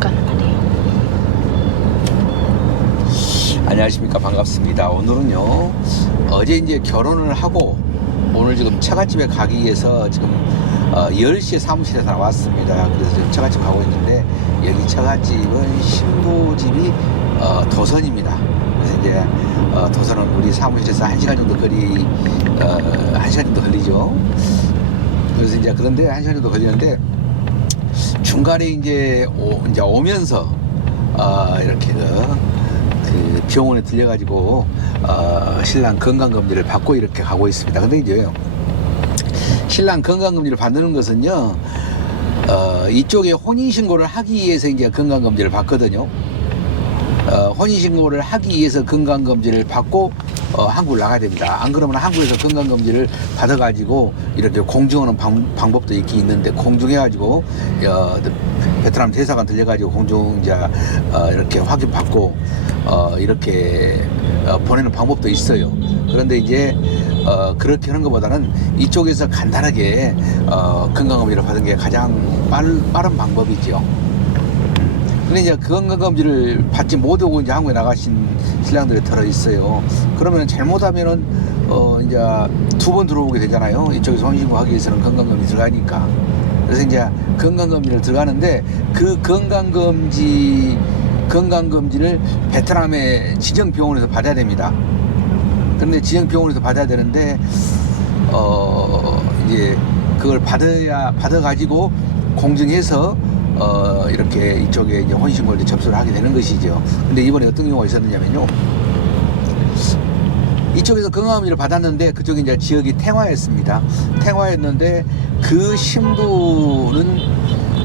가는 거네요. 안녕하십니까 반갑습니다. 오늘은요 어제 이제 결혼을 하고 오늘 지금 처갓집에 가기 위해서 지금 어, 10시에 사무실에 나왔습니다. 그래서 지금 처갓집 가고 있는데 여기 처갓집은 신부집이 어, 도선입니다. 그래서 이제 어, 도선은 우리 사무실에서 1시간 정도 거리 어, 1시간 정도 걸리죠. 그래서 이제 그런데 1시간 정도 걸리는데 중간에 이제 오, 이제 오면서 어, 이렇게 그, 그 병원에 들려가지고 어, 신랑 건강검진을 받고 이렇게 가고 있습니다. 근데 이제 신랑 건강검진을 받는 것은요, 어, 이쪽에 혼인신고를 하기 위해서 이제 건강검진을 받거든요. 어, 혼인신고를 하기 위해서 건강검진을 받고 어, 한국을 나가야 됩니다. 안 그러면 한국에서 건강검진을 받아가지고 이렇게 공증하는 방, 방법도 있긴 있는데 공증해가지고 어, 베트남 대사관 들려가지고 공증자 어, 이렇게 확인받고 어, 이렇게 어, 보내는 방법도 있어요. 그런데 이제 어, 그렇게 하는 것보다는 이쪽에서 간단하게 어, 건강검진을 받은 게 가장 빠른, 빠른 방법이죠. 근데 이제 건강검진을 받지 못하고 이제 한국에 나가신 신랑들이 들어 있어요. 그러면 잘못하면은 어 이제 두 번 들어오게 되잖아요. 이쪽에서 혼신고 하기 위해서는 건강검진 들어가니까. 그래서 이제 건강검진을 들어가는데 그 건강검진 건강검진을 베트남의 지정병원에서 받아야 됩니다. 그런데 지정병원에서 받아야 되는데 어 이제 그걸 받아야 받아 가지고 공증해서 어 이렇게 이쪽에 이제 혼신고를 접수를 하게 되는 것이죠. 근데 이번에 어떤 경우가 있었느냐면요. 이쪽에서 건강검진을 받았는데 그쪽이 이제 지역이 탱화였습니다. 탱화였는데 그 신부는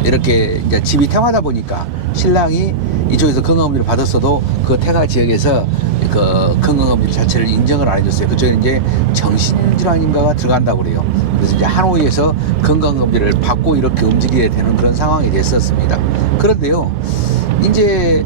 이렇게 이제 집이 탱화다 보니까 신랑이 이쪽에서 건강검진을 받았어도 그 탱화 지역에서 그 건강검진 자체를 인정을 안 해줬어요. 그쪽에 이제 정신질환인가가 들어간다고 그래요. 그래서 이제 하노이에서 건강검진을 받고 이렇게 움직이게 되는 상황이 됐었습니다. 그런데요, 이제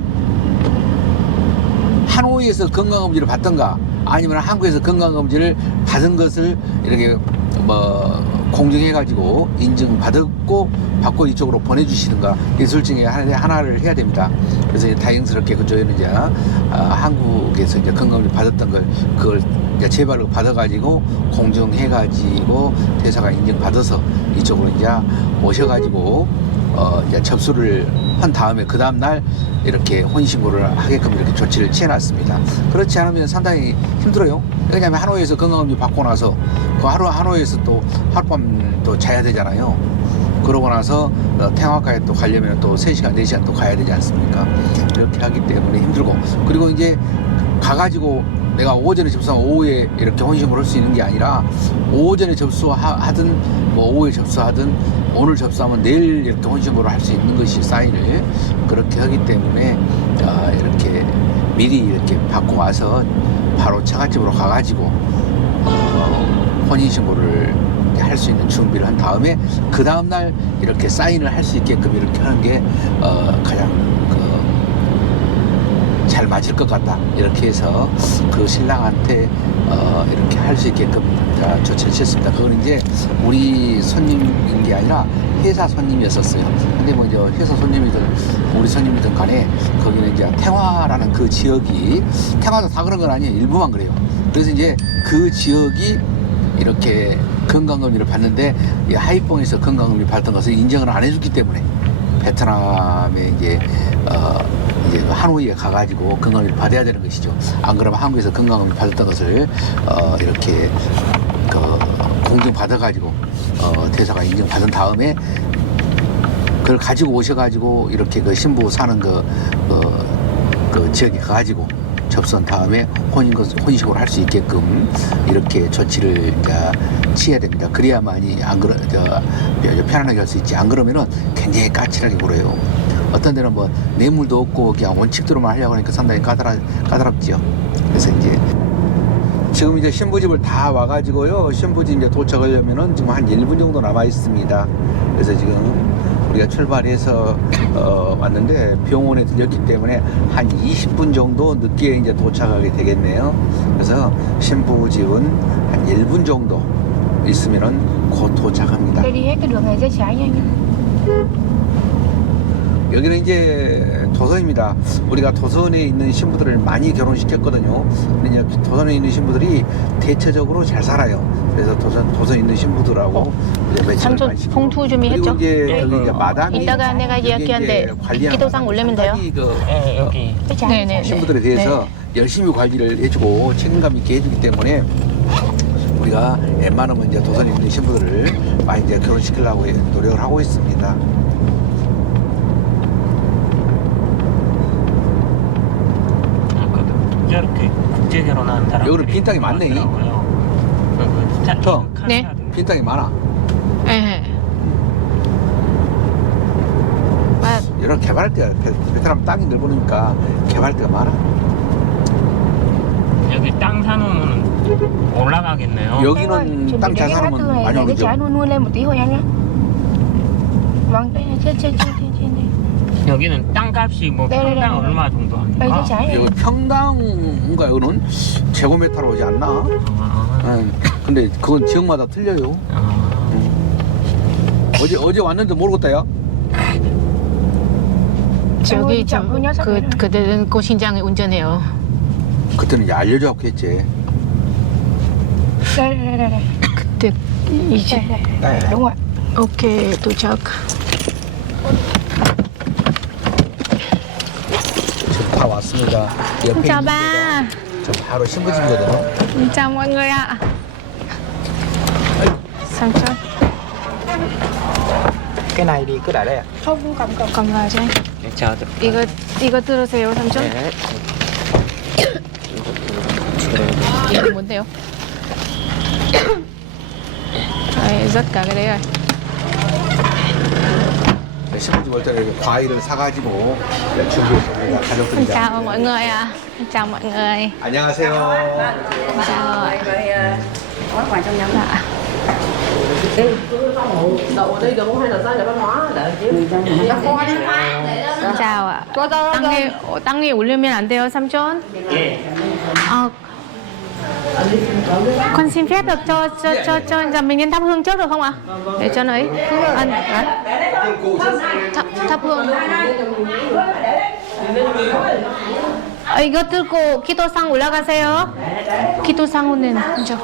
하노이에서 건강검진을 받던가 아니면 한국에서 건강검진을 받은 것을 이렇게 뭐 공증해가지고 인증받았고 받고 이쪽으로 보내주시는가 이둘 중에 하나- 하나를 해야 됩니다. 그래서 다행스럽게 그쪽에는 이제 아, 한국에서 이제 건강검진 받았던 걸 그걸 이제 재발을 받아가지고 공증해가지고 대사가 인증받아서 이쪽으로 이제 오셔가지고 어 이제 접수를 한 다음에 그 다음 날 이렇게 혼신고를 하게끔 이렇게 조치를 취해놨습니다. 그렇지 않으면 상당히 힘들어요. 왜냐하면 하노이에서 건강검진 받고 나서 그 하루 하노이에서 또 하룻밤 또 자야 되잖아요. 그러고 나서 어, 탱화과에 또 가려면 또 3시간, 4시간 또 가야 되지 않습니까? 이렇게 하기 때문에 힘들고 그리고 이제 가가지고 내가 오전에 접수하면 오후에 이렇게 혼신고를 할수 있는 게 아니라 오전에 접수하든 뭐 오후에 접수하든 오늘 접수하면 내일 이렇게 혼신고를 할수 있는 것이 사인을 그렇게 하기 때문에 어, 이렇게 미리 이렇게 받고 와서 바로 처갓집으로 가가지고 어, 혼인신고를 할 수 있는 준비를 한 다음에 그 다음날 이렇게 사인을 할 수 있게끔 이렇게 하는 게 어, 가장 그, 잘 맞을 것 같다 이렇게 해서 그 신랑한테 어, 이렇게 할 수 있게끔 자, 조치를 취했습니다. 그건 이제 우리 손님인 게 아니라 회사 손님이었었어요. 근데 뭐 이제 회사 손님이든 우리 손님이든 간에 거기는 이제 탱화라는 그 지역이 탱화도 다 그런 건 아니에요. 일부만 그래요. 그래서 이제 그 지역이 이렇게 건강검진을 받는데 이 하이뽕에서 건강검진 받았던 것을 인정을 안 해줬기 때문에 베트남에 이제 어 이제 그 하노이에 가가지고 건강검진을 받아야 되는 것이죠. 안 그러면 한국에서 건강검진 받았던 것을 어 이렇게 그 공증 받아가지고 어 대사가 인증 받은 다음에 그걸 가지고 오셔가지고 이렇게 그 신부 사는 그, 그, 그 지역에 가가지고 접수한 다음에 혼인, 혼인식으로 할 수 있게끔 이렇게 조치를 이제 취해야 됩니다. 그래야만이 안 그러, 저, 저 편안하게 할 수 있지. 안 그러면은 굉장히 까칠하게 굴어요. 어떤 데는 뭐 뇌물도 없고 그냥 원칙대로만 하려고 하니까 상당히 까다라, 까다롭지요. 그래서 이제 지금 이제 신부집을 다 와가지고요. 신부집 이제 도착하려면은 지금 한 1분 정도 남아 있습니다. 그래서 지금 우리가 출발해서 어, 왔는데 병원에 들렸기 때문에 한 20분 정도 늦게 이제 도착하게 되겠네요. 그래서 신부집은 한 1분 정도 있으면은 곧 도착합니다. Để đi hết cái đường này ra trái nhanh nhá. 여기는 이제 도선입니다. 우리가 도선에 있는 신부들을 많이 결혼시켰거든요. 근데 이제 도선에 있는 신부들이 대체적으로 잘 살아요. 그래서 도선 도선에 있는 신부들하고 매칭을 삼촌. 봉투 준비했죠? 그리고 이제 네, 여기 이제 그, 마담이 이따가 내가 이야기한데 기도상 올리면 돼요? 그 예, 여기. 네네. 신부들에 대해서 열심히 관리를 해주고 책임감 있게 해주기 때문에 우리가 웬만하면 이제 도선에 있는 신부들을 많이 이제 결혼시키려고 노력을 하고 있습니다. 그 이렇게 국제 결혼하는 사람. 여기는 빈 땅이 많네. 형. 네. 빈 땅이 많아. 네. 아, 이런 개발할 때가 베- 베트남 땅이 넓으니까 개발할 때가 많아. 여기 땅 사놓으면 올라가겠네요. 여기는 땅잘 cái lá tươi 사놓으면 này 많이 là cái trái 오르죠. nuôi nuôi lên một tí thôi anh nhé vâng đây là trên trên trên trên trên đây 여기는 땅값이 뭐 네, 네, 평당 네, 네. 얼마 정도 합니까? này 여기 평당인가 여기는 제곱미터로 오지 않나? 아, 응. 근데 그건 지역마다 틀려요. 아. 어제 어제 왔는데 모르겠다요. 저기 참좀 그, 그들은 고신장을 운전해요. 그때는 이제 알려줘갖고 했지. 그때 이제 rồi 오케이 도착. 다 왔습니다. 옆에 chào 있는 ba. 데가 저 바로 신부집이거든요. chào mọi người ạ. 삼촌 cái này thì cứ để đây ạ không cầm cầm cầm vào cho anh. để chờ được 이거 이거 들으세요 삼촌. Đấy. 이거 뭔데요? 아, rất cả cái đấy rồi. 네, 신부집 올 때는 과일을 사가지고 준비했습니다. 가족들이. chào mọi người ạ. chào mọi người. 안녕하세요. chào ạ. Dạ. chào ạ. tăng ni tăng ni 올리면 안 돼요 삼촌? Ờ, con xin phép được cho cho cho cho nhà mình lên thắp hương trước được không ạ? Để cho nó ấy. Anh thắp thắp hương. 아, 이거 들고 기도상 올라가세요. 기도상은 먼저.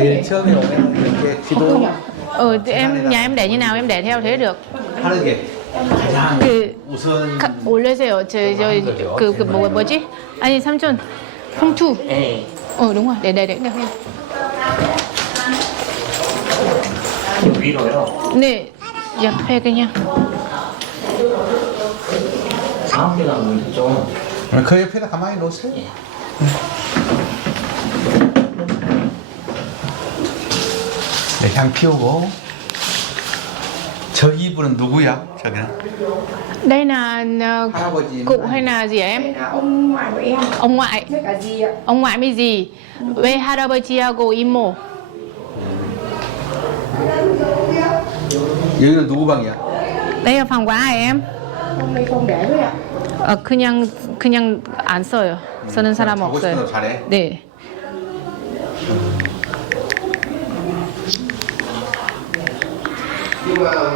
제일 처음에 오면 이렇게 기도하는 Ừ, thì em nhà em để như nào em để theo thế được. 게 가장 그 우선 가, 올려세요. 저 저 그 그 뭐 뭐지? 아니 삼촌 봉투. 예. 어 đúng rồi. để để để để. 위로요. 네. 옆에 그냥. 가운데가 좀그 옆에다 가만히 놓으세요. 네, 향 피우고 저 이분은 누구야? 저기는 Đây là 할아버지 cụ hay là gì em? là ông ngoại của em Ông ngoại. với cả gì ạ ông ngoại mới gì? Về 할아버지하고 이모. 여기는 누구 방이야? Đây là phòng của ai em? hôm nay không để thôi ạ 어, 그냥 그냥 안 써요. 쓰는 사람 자고 싶은 없어요.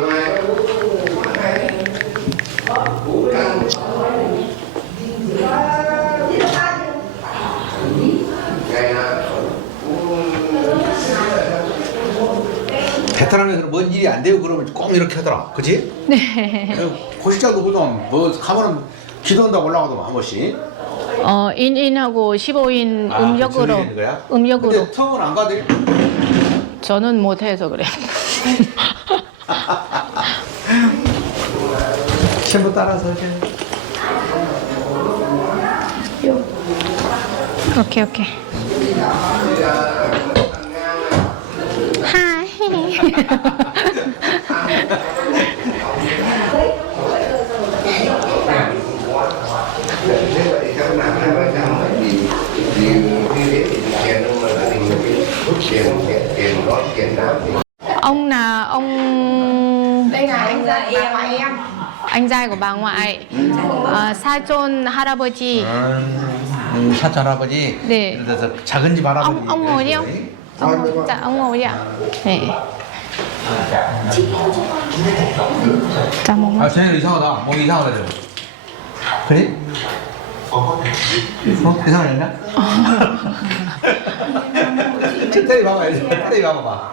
대로 잘해. 네. 베트남에서는 뭔 일이 안 되고 그러면 꼭 이렇게 하더라. 그지? 네. 고식장도 보면 뭐 가면은 기도한다고 올라가더만 한 번씩. 어, 인인하고 15인 아, 그 음력으로? 음력으로 근데 턱은 안 가대? 저는 못 해서 그래. 신부 따라서 이제. 오케이, 오케이. 하이. ông là ông Đây là anh ra em và em. anh trai của bà ngoại 아, 사촌 할아버지 음, 사촌 할아버지. 네. 예를 들어서 작은 집 할아버지. ông ông ngồi đi ông ông dạ ông ngồi đi ạ 네. 자 먹어 아, 쟤는 이상하다. 뭐 이상하다. 저. 그래? 어? 이상하냐? 저 때리 봐봐. 때리 봐봐.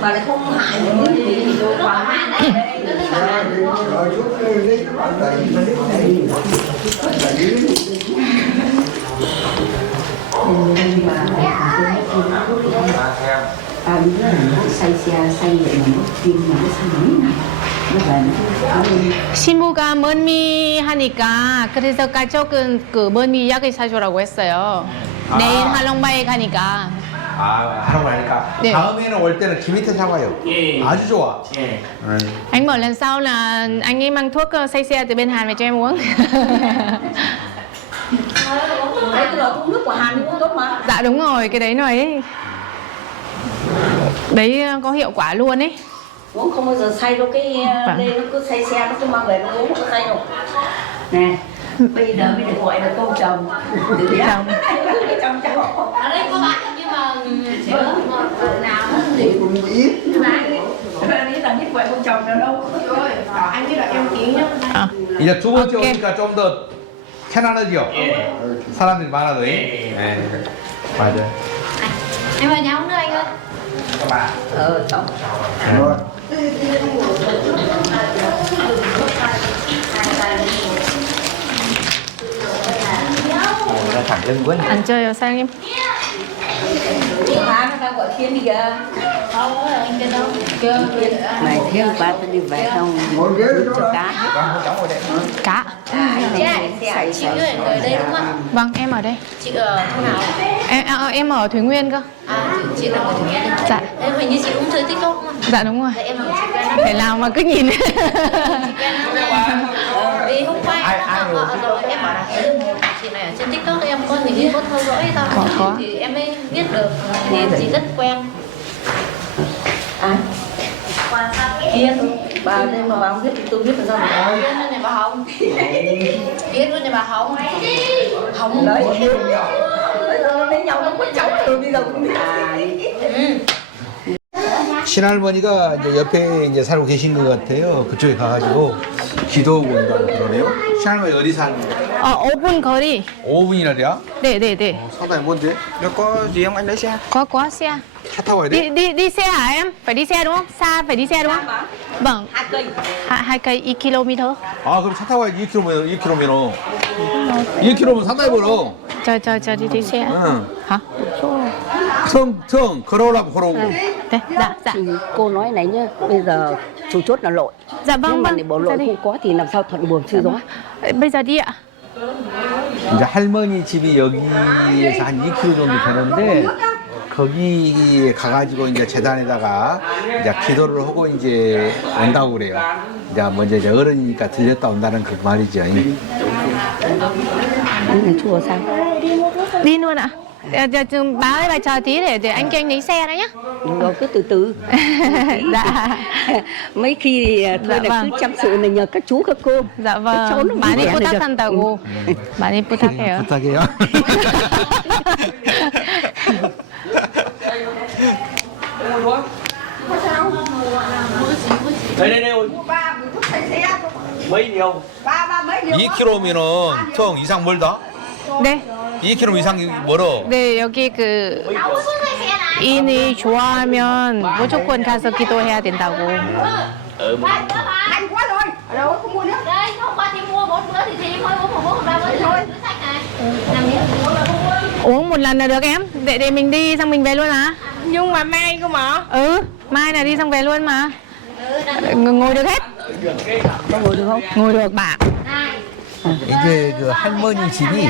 mà lại không hại nữa thì tôi quá à đúng là nó say xe say vậy mà nó tim mà nó say mấy ngày nó về nó 신부가 먼미 하니까 그래서 가족은 그 먼미 약을 사주라고 했어요 내일 할롱바에 가니까 아, 하러 가니까. 네. 다음에는 올 때는 김희태 사와요. 예. 아주 좋아. 예. 응. anh bảo lần sau là anh ấy mang thuốc ờ, say xe từ bên Hàn về cho em uống đấy cái loại thuốc nước của Hàn thì uống tốt mà dạ đúng rồi cái đấy rồi ấy đấy ờ, có hiệu quả luôn ấy uống không bao giờ say đâu cái Vâng. đây nó cứ say xe nó cứ mang về nó uống nó có say đâu nè bây giờ mới được gọi là cô chồng được biết Chồng. cái chồng chồng ở đây có bán nhưng mà chỉ có một nào thì cũng biết mà đi làm biết gọi cô chồng nào đâu rồi bảo anh chứ là em ký nhá 아, 이제 두 번째 오케이. 오니까 좀 더 편안하죠? 예. 사람들이 많아도. 예. 네. 맞아요. em vào nhà uống nước anh ơi ờ chồng Ra thẳng lưng quá nhỉ. 안 쪄요 사 mày thiếu ba tôi đi về không muốn cho cá. Cá. Chị ở đây đúng không vâng em ở đây. Chị ở chỗ nào? Em à, em ở Thủy Nguyên cơ. À chị, chị là người thử nghiệm dạ. Em hình như chị cũng chơi tiktok đúng không? Dạ đúng rồi. Dạ em chị quen thể nào mà cứ nhìn. Ờ, vì hôm qua em bảo là "Ê, chị này ở trên tiktok em có hình như có theo dõi có. thì em mới biết được nên chị rất quen à kia bà đây mà bà không biết thì tôi biết làm sao mà biết luôn nhà bà hồng biết luôn nhà bà hồng hồng đấy bây giờ nó lấy nhau nó có cháu rồi bây giờ cũng biết 친할머니가 이제 옆에 이제 살고 계신 것 같아요. 그쪽에 가가지고 기도하고 온다고 그러네요. 친할머니 어디 사는 거예요? 어 5분 거리 5분이나 돼요? 네네네 어, 상당히 뭔데? Nó có gì không anh lấy xe? có có xe 차 타고 와야 đi 돼? đi đi xe hả em phải đi xe đúng không xa phải đi xe đúng không vâng hai cây hai, hai cây 2 km 아 그럼 차 타고 와야지 2km 2km면 2km면 상당히 멀어. chờ chờ chờ đi đi xe 응. hả 텅텅 걸어오라고 걸어오고. Đây, dạ dạ thì cô nói này nhá bây giờ chủ chốt là lội dạ vâng nhưng mà vâng để bỏ ra lội đi. không có thì làm sao thuận buồm xuôi gió bây giờ đi ạ 이제 할머니 집이 여기에서 한 2km 정도 되는데 거기 가가지고 이제 재단에다가 이제 기도를 하고 이제 온다고 그래요. 이제 먼저 이제 어른이니까 들렸다 온다는 그 말이죠. chùa sao đi luôn ạ Ờ, giờ, giờ, bà ơi bà chờ tí để để anh cho anh lấy xe đấy nhá rồi cứ từ từ dạ mấy khi thì thôi Dạ là vâng. cứ chăm sự là nhờ các chú các cô dạ cháu vâng nó 많이 vui vẻ này được. 부탁한다고 많이 부탁해요 부탁해요. Đây đây đây ôi. Mấy nhiều? 2km면은 텅 이상 멀다. 네 2km 이상 멀어. 네 여기 그 인이 좋아하면 무조건 가서 기도해야 된다고 anh quá rồi ở đâu không mua nữa đây hôm qua chị mua bốn bữa thì chị mới uống một bữa hôm nay mới thôi sách này nằm đi uống một lần là được em để để mình đi xong mình về luôn à nhưng mà may cơ mà ừ mai là đi xong về luôn mà Ng- ngồi được hết ngồi được không ngồi được bà 이게 그 할머니 집이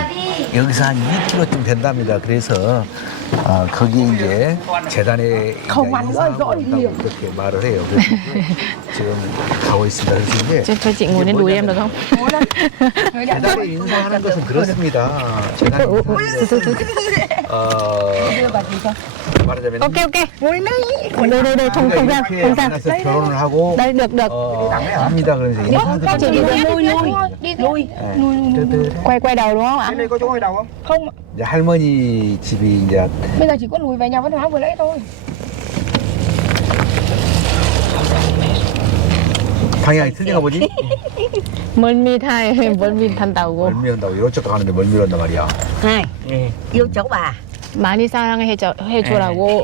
여기서 한 2km쯤 된답니다. 그래서 아, 거기 이제 재단에 이제 인사하고 이렇게 말을 해요. 그래서 지금 가고 있습니다. 그래서 이제 cho, cho chị ngồi lên đùi em được không 재단에 인사하는 것은 그렇습니다. 재단에 인사하는 어, 말하자면 ok ok ngồi đây đây đây không không ra 이렇게 không ra 만나서 결혼을 하고 đây được được 어, 합니다. 그래서 các chị đi 인사드리고 lui lui lui quay quay đầu đúng không ạ đây có chỗ quay đầu không không 이제 할머니 집이 이제 bây giờ chỉ có lùi về nhà văn hóa vừa nãy thôi 방향이 틀린가 보지? 멀미 thay 멀미 탄다고 멀미 온다고 이쪽도 가는데 멀미 온단 말이야. hai 예. yêu cháu bà 많이 사랑해 줘 해주라고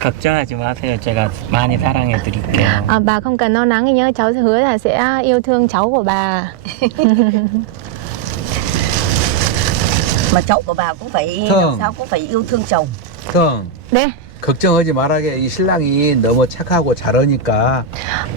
걱정하지 마세요. 제가 많이 사랑해 드릴게요. à, bà không cần lo lắng nhớ cháu sẽ hứa là sẽ yêu thương cháu của bà mà cháu của bà cũng phải Thương. làm sao cũng phải yêu thương chồng 형 네 걱정하지 말아게 이 신랑이 너무 착하고 잘하니까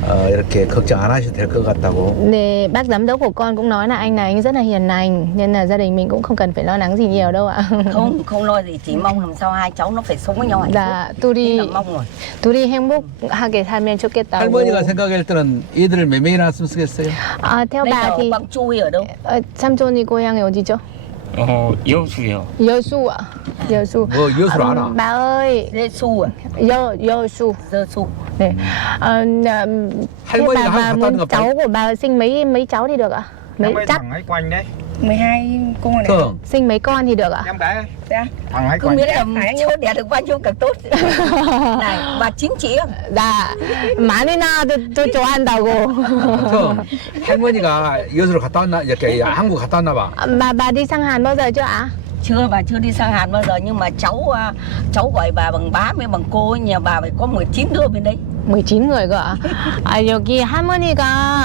어, 이렇게 걱정 안 하셔도 될 것 같다고. Để bác giám đốc của con cũng nói là anh này anh rất là hiền lành nên là gia đình mình cũng không cần phải lo lắng gì nhiều đâu ạ. không không lo gì chỉ mong làm sao hai cháu nó phải sống với nhau hạnh phúc Dạ, 둘이 là mong rồi 둘이 행복하게 살면 좋겠다고. 할머니가 생각할 때는 애들을 몇 명이나 낳았으면 쓰겠어요? 아, theo bây bà giờ thì Quang Chui ở đâu 어, 삼촌이 고향이 어디죠? 어, 여수요. 여수 ạ. 여수. 뭐 여수를 Ừm, 알아? bà ơi, Giê Xu à 여 여수. Giê Xu 네. Ờ, ờ, thế 할머니가 bà, bà 한국 갔다는 muốn 거 cháu của bà sinh mấy mấy cháu thì được ạ? Mấy chắc thằng ấy quanh đấy 12 cô này 형 sinh mấy con thì được ạ? em cái dạ thằng ấy cứ quanh biết là cháu đẻ được bao nhiêu càng tốt này bà chín chị không 나 많이 낳아도 또 좋아한다고. 형 할머니가 여수를 갔다 왔나 이렇게 한국 갔다 왔나 봐. bà bà đi sang Hàn bao giờ chưa ạ? Chưa bà chưa đi sang Hàn bao giờ nhưng mà cháu à, cháu gọi bà bằng bá với bằng cô ấy, nhà bà phải có 19 đứa bên đấy 19 người cơ ạ. 아, 여기 할머니가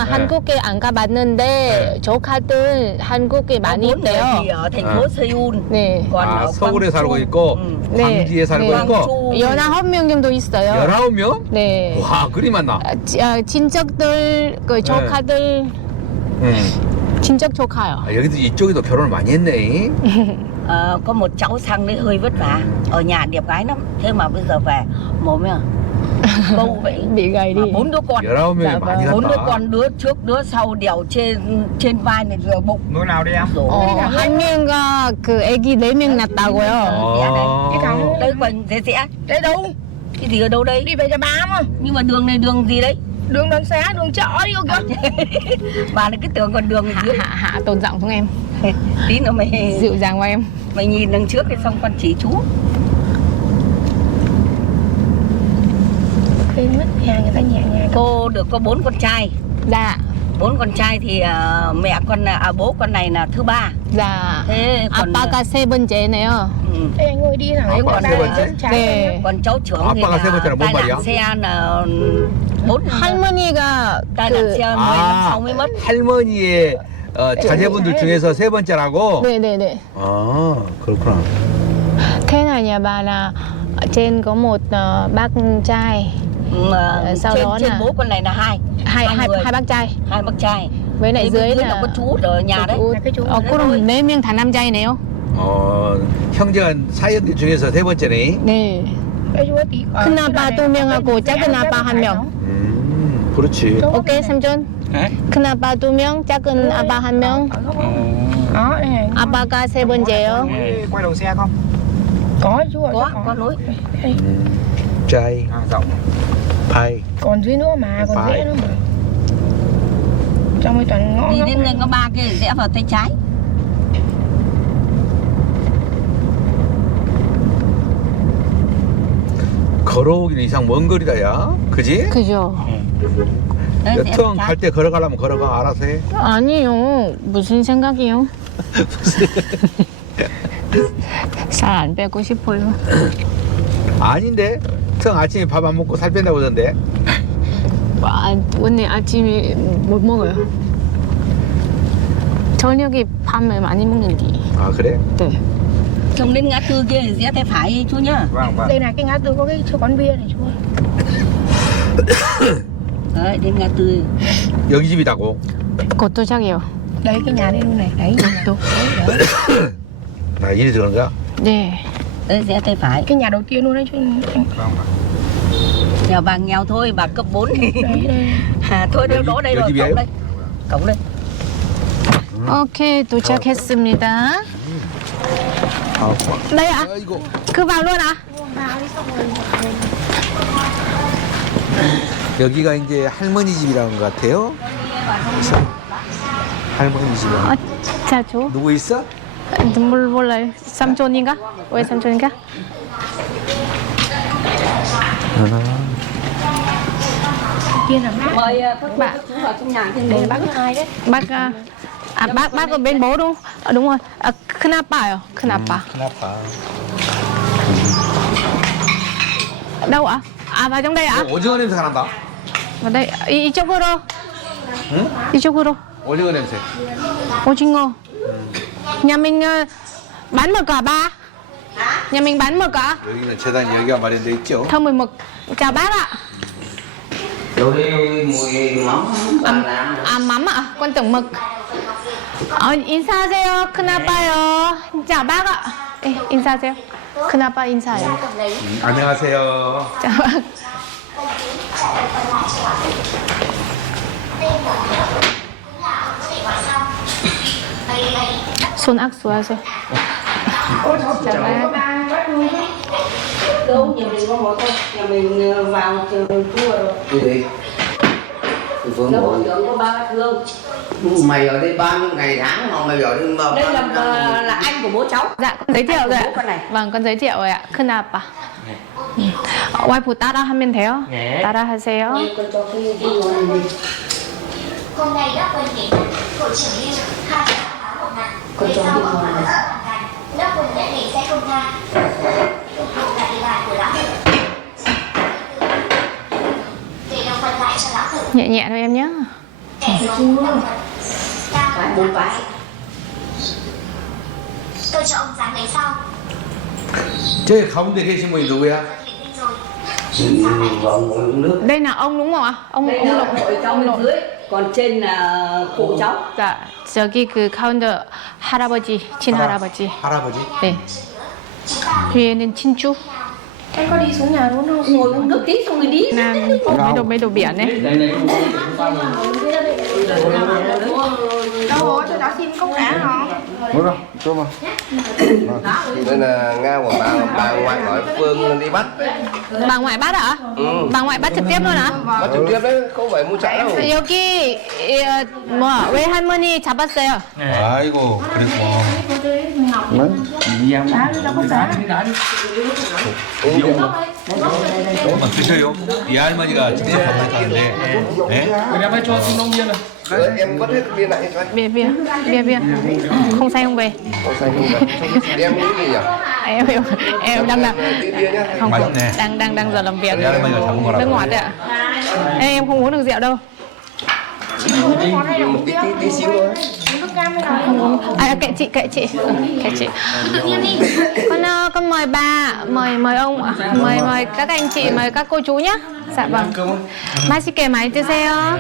한국에 안 가봤는데 조카들 한국에 많이 bốn người 있대요. thì ở thành phố Seoul 네. còn 아 ở 서울에 Gwangju. 살고 있고 응. 네. 광주에 살고 네. 있고 Gwangju. 19명 정도 있어요. 19명? 네. 와 그리 많나? 아, 지- 아, 친척들, 그 조카들, 응. 친척 조카요. 아, 여기도 이쪽에도 결혼을 많이 했네. Ờ, có một cháu sang đấy hơi vất vả ở nhà đẹp gái lắm thế mà bây giờ về mồm à bầu vậy bị gầy mà đi. bốn đứa con 19명이 Dạ 많이 vâng. bốn đứa 갔다. con đứa trước đứa sau đèo trên trên vai này vừa bụng nuôi nào đi em rồi 어, 한 명가 그 애기 4명 낳았다고요. 아. đây quanh dễ dễ đây đâu cái gì ở đâu đây đi về nhà ba mà nhưng mà đường này đường gì đấy đường đoàn xá đường chợ đi ok ờ, bà này cứ tưởng còn đường hạ hạ, hạ tôn giọng không em? Tí nữa mày dịu dàng qua em. Mày nhìn đằng trước đi xong con chỉ chú. Cái mất nhà người ta nhẹ nhàng cô được có bốn con trai. Dạ. Bốn con trai thì uh, mẹ con à bố con này là thứ ba. Dạ. Thế à, còn ba ờ, ca xe bên chế này à Ê, anh ngồi đi thẳng còn, còn, còn cháu trưởng thì là tai nạn xe là bốn 할머니가 그 xe 10 năm sau mới mất 할머니의 어, 자제분들 중에서 세 번째라고? 네네네. 아 그렇구나. Thế là nhà bà là ở trên có một ờ, bác trai, mà sau trên, đó trên là- bố con này là hai hai Hai hai, người. hai bác trai. hai bác trai Với lại dưới bên là có chú ở nhà đấy chú. cái chú 어, 그럼 네 명 다 남자이네요. 어 형제가 사연들 중에서 세 번째네. 네. Ờ, 큰 아빠 두 명하고 작은 아빠 한 명. 음 그렇지. 오케이 삼촌. 네? 큰 아빠 두 명, 작은 아빠 한 명. 어, đó đây này 아빠가 세 번째요. 네. quay đầu xe không có chú ơi có có. có lối 음, 짜이 à, rộng 파이. còn dưới nữa mà còn Phải. dễ nữa mà trong cái toàn ngõ đi ngóc đến đây có ba cái rẽ vào tay trái 걸어오기는 이상 먼 거리다 야. 그지? 그죠? đấy rẽ 여튼 tay 갈때 걸어가려면 걸어가 알아서 해. 아니요. 무슨 생각이요? 살 안 빼고 싶어요. 아닌데. 형 아침에 밥 안 먹고 살 뺀다고 그러던데. 아, 오늘 아침에 못 먹어요. 저녁에 밥을 많이 먹는디. 아 그래? 네. không đến ngã tư kia thì rẽ tay phải chú nhá đây là cái ngã tư có cái chỗ quán bia này chú ơi đấy đến ngã tư 여기 집이라고. 곧 도착이요. Đấy cái nhà đây luôn này. Đấy, đúng. 나 일이 들어간 거야? 네. đấy rẽ tay phải Cái nhà đầu tiên luôn đấy chứ. nhà bà nghèo thôi bà cấp 4 Đấy, đây. à, thôi đâu đó đây 여기 rồi 집이에요? cổng đây cổng đây 오케이 도착했습니다. 아, đây ạ. 아이고. 그 vào luôn ạ. 여기가 이제 할머니 집이라는 것 같아요. 그래서 할머니 집이야. 아, 자 줘. 누구 있어? 눈물 몰라요. 삼촌인가? 왜 삼촌인가? mời à, các bạn chú vào trong nhà thêm để bác hai đấy bác à, à bác bác ở bên bố đúng không? À, đúng rồi. À, 큰 아빠요. 큰 아빠. 큰 아빠. đâu ạ? À vào trong đây ạ? 오징어 냄새가 난다. Vào đây 이, 이쪽으로. 응? 이쪽으로. 오징어 냄새. 오징어. nhà mình ờ, bán mực cả ba. nhà mình bán mực cả. 여기는 재단 여기가 마련돼 있죠. thơm mùi mực. chào bác ạ. Rồi mùi mắm 아, 아맘 ạ. con tưởng mực. 어, 인사하세요. 큰 아빠요. chào bác ạ. 예, 인사하세요. 큰 아빠 인사해요. 음, 안녕하세요. chào Xuân ác xóa rồi Chào bác. Đâu, nhà mình có một thôi Nhà mình ờ, vào trường thua rồi. Cái gì? Phương Bộ có ba thương. Ừ, mày ở đây bao nhiêu ngày tháng mà mày ở đây mà đây là là anh của bố cháu. Dạ con giới thiệu rồi ạ. vâng con giới thiệu rồi ạ. Khân nạp à? 어, 와이프 따라 하면 돼요? 네. 따라 하세요. cho đi Hôm nay một cho nhất định sẽ không tha Phục vụ địa bàn của lão tử Để đồng phần lại cho lão tử Nhẹ nhẹ thôi em nhé. Kẻ giống đồng phần phải Ta bốn phải Tôi cho ông dáng lấy sau 저기 가운데 계신 분이 누구야? Đây là ông đúng không ạ? Ông đây ông là cháu ông bên nội. dưới còn trên là phụ cháu 자, 저기 그 가운데 할아버지, 친할아버지. 할아버지? 네. 위에는 친주. Em có đi xuống nhà luôn không? ngồi uống nước tí xong rồi đi Nam mấy đồ mấy đồ biển ấy. Đâu rồi, tôi đã xin cốc đã rồi. Đúng rồi, cho mà Đây là Nga của bà, bà ngoại hỏi Phương đi bắt Bà ngoại bắt ạ? Bà ngoại bắt trực tiếp luôn ạ? Bắt trực tiếp đấy, không phải mua trả đâu 여기 어, 뭐 외할머니 잡았어요. 아이고, 그랬구나. 한번 드셔요. 이 할머니가 직접 방문했다는데. 네? Đấy, Em vứt hết cái viên này cho anh bia bia bia bia. Không say không về. Không không Em nghĩ gì nhỉ? em em em đang là Tí bia nhá. Không đang đang đang giờ làm việc. Nước ngọt đấy ạ. Em không uống được rượu đâu. Một tí, tí, tí xíu thôi à, kệ chị kệ chị. Kệ chị. Con ờ, con mời bà mời mời ông ạ. Mời mời các anh chị mời các cô chú nhé dạ vâng. Mai chị kể máy cho xe à,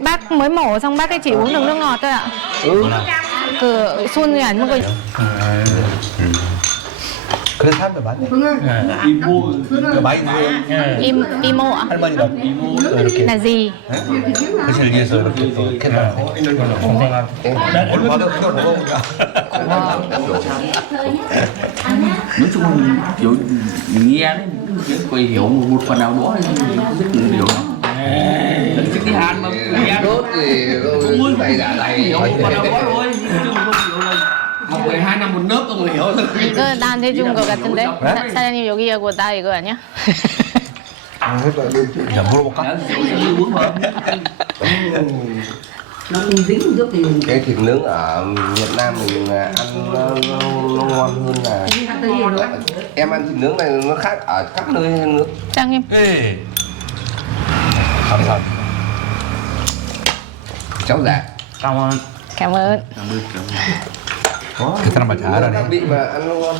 bác mới mổ xong bác ấy chỉ uống được nước ngọt thôi ạ. Cửa xuân nhảy một cái 그래서 사람들 많네. 그 많이 누워요. im i모 ạ 할머니가 또 이렇게 là gì 네? 거실을 위해서 이렇게 또 캐나고 오늘 밥도 그냥 먹어보자. Nói chung là kiểu nghe đấy chứ có hiểu một, một phần nào đó thì mình không biết người hiểu Lần trước đi Hàn mà nghe Đốt thì vui tay giả tay tay hiểu một phần nào đó thôi chứ không hiểu là học 12 năm một lớp tôi hiểu rồi 이거 나한테 준 거 같은데 사, 사장님 여기하고 나 이거 아니야? 자, 물어볼까? Nó không dính nước thì Cái thịt nướng ở Việt Nam mình ăn nó, nó, nó ngon hơn là Em ăn thịt nướng này nó khác ở khắp nơi nước 사장님 예. 감사합니다. Cháu giả Cảm ơn cảm ơn 그 사람 말 잘하네. Mà ăn ngon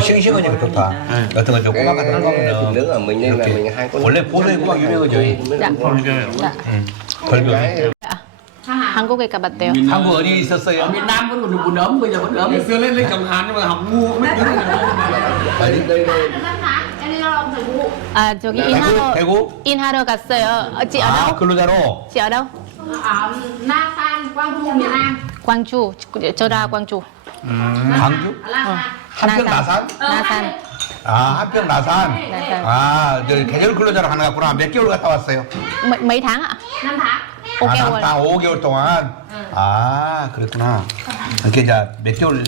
싱싱하니까 좋다. 어떤 거 좀 꼬막 같은 거 nướng ở mình đây là 이렇게 mình hai con 원래 보도의 꼬막 유명하죠. Dạ. 걸교. 한국에 가봤대요. 한국 어디 있었어요? ở Việt Nam vẫn còn được bún ấm bây giờ vẫn ấm xưa lên lên trồng hàn nhưng mà học ngu không biết tiếng đây đây đây 아 저기 대구? 인하러 대구? 인하러 갔어요. 어, chị ở 아, đâu? 근로자로. Chị ở đâu? ở Na Quang Trung miền Nam 광주. 저다 광주. 광주? 어. 한평 나산? 나산. 아, 한평 나산. 나산. 아, 저 계절 근로자로 하는 거 같구나. 몇 개월 갔다 왔어요? mấy, mấy tháng ạ? 5 tháng Ô 아, kêu 남- 다 5개월 동안. 아, 그랬구나. 이렇게 이제 몇 개월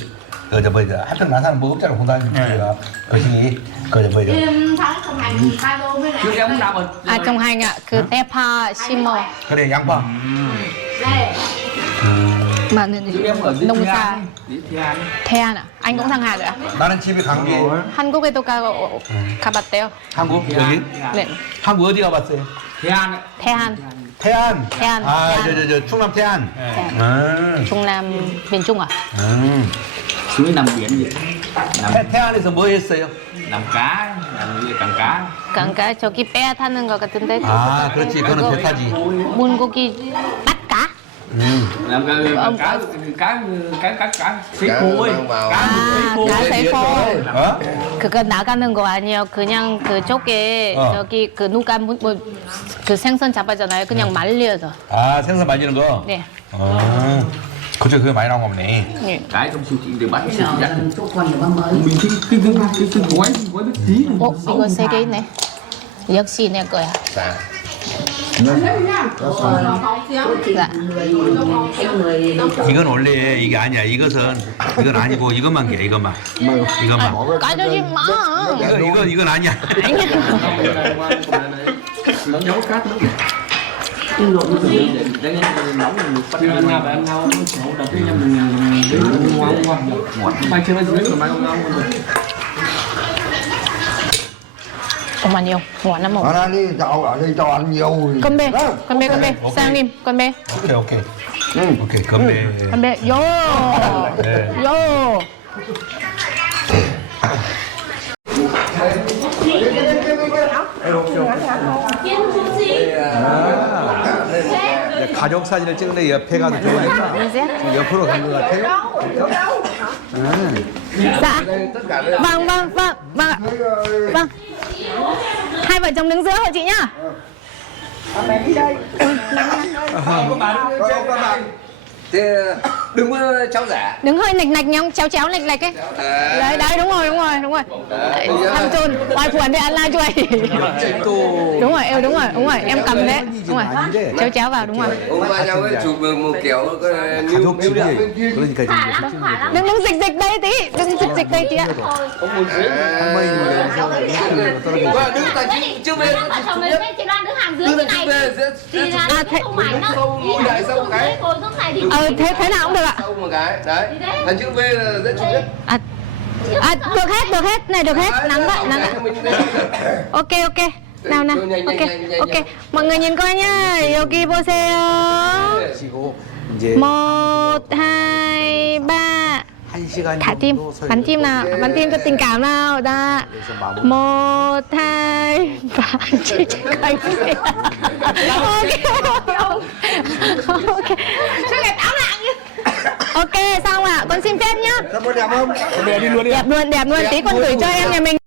그 저 뭐죠 한평 나산은 뭐 없잖아 공단이가 그것이 그 저 뭐죠 Em tháng trồng hành ba đô với trước lại em cũng làm ở 아 정하이가 그 대파 심어 그래 양파 đây mà nông Thiên An 태안 아 anh cũng sang Hàn rồi ạ 나는 집에 간 게 한국에도 가고 가봤대요 한국 여기 네 한국 어디 가봤어요 ấy. 태안 태안 태안, 아 태안. 저 저 저 충남 태안 태안 음. 중남 Trung à 음. suối nằm biển vậy nằm 태, 태안에서 뭐 했어요 nằm cá nằm như cảng cá 그러니까 저기 배 타는 것 같은데 아 그렇지 그거는 배 타지 물고기 음. Làm cá Ông- cá cá cá cá cá Cá khô ấy mang vào. cá 아 xí khô cá ấy sấy khô 어? 그거 나가는 거 아니에요 그냥 그 쪽에 어. 저기 그 누가 뭐, 뭐, 그 생선 잡아잖아요 그냥 말려서 아 생선 만지는 거네 어. 그죠 그게 많이 나온 거네 네. cái trong siêu thị để bắt siêu thị nào dắt chỗ quần của bác mới mình cái cái cái cái cái gói gói bít tí 어 이거 세개 있네 역시 내 거야 자 이건 원래 이게 아니야. 이것은 이건 아니고 이것만 게 이것만. 이것만. 까주지 마. 이거 이건 이건 아니야 bạn nào xấu đặt cái nhầm mình mình ngon ngon ngọt mai chưa bên dưới rồi mai ngon ngon 잠깐만요 뭐 하나 먹어 ra đi ở đây ăn nhiều 사장님 건배 오케이 오케이 오케이 건배 건배 네. 요요 이제 가족 사진을 찍는데 옆에 가도 좋으니까 지금 옆으로 간 것 같아요 dạ vâng vâng vâng vâng ạ. vâng Hai vợ chồng đứng giữa hộ chị nhá Mẹ đi đây Nắng nắng đây Không có bạn đừng có cháu giả đứng hơi nạch nạch nhau chéo chéo lệch lệch ấy đấy. đấy đúng rồi đúng rồi đúng rồi thằng chôn ngoài phuần đấy ăn la chuối đúng rồi em đúng rồi đúng rồi em cầm đấy đúng rồi chéo chéo vào đúng rồi ông ba nhau ấy chụp một kiểu lưu lưu đậm đừng đừng dịch dịch đây tí đừng dịch dịch đây tí ạ không muốn dưới mây mà đứng tại trước bên chị Loan đứng hàng dưới cái này à thế không phải đâu Sâu, Ý lùi là lại sâu một cái. ngồi hướng này thì ờ thế thế nào cũng được ạ sâu một cái đấy là chữ V là rất chụp nhất à, à được hết được hết này được hết Đấy, nắng vậy một nắng cái vậy cho mình đây. ok ok nào nào Nhanh, nhanh, ok nhanh, nhanh, nhanh, ok nhanh. mọi người nhìn coi nhá 여기 보세요 시고 이제 một hai ba 한 시간 thả tim. bắn tim nào. Bắn tim cho tình cảm nào. Dạ. Đã một hai ba. Chín quanh ok. Ok. Ok xong ạ. Con xin phép nhá. Đẹp luôn đẹp luôn đẹp luôn. Tí con gửi cho em nhà mình.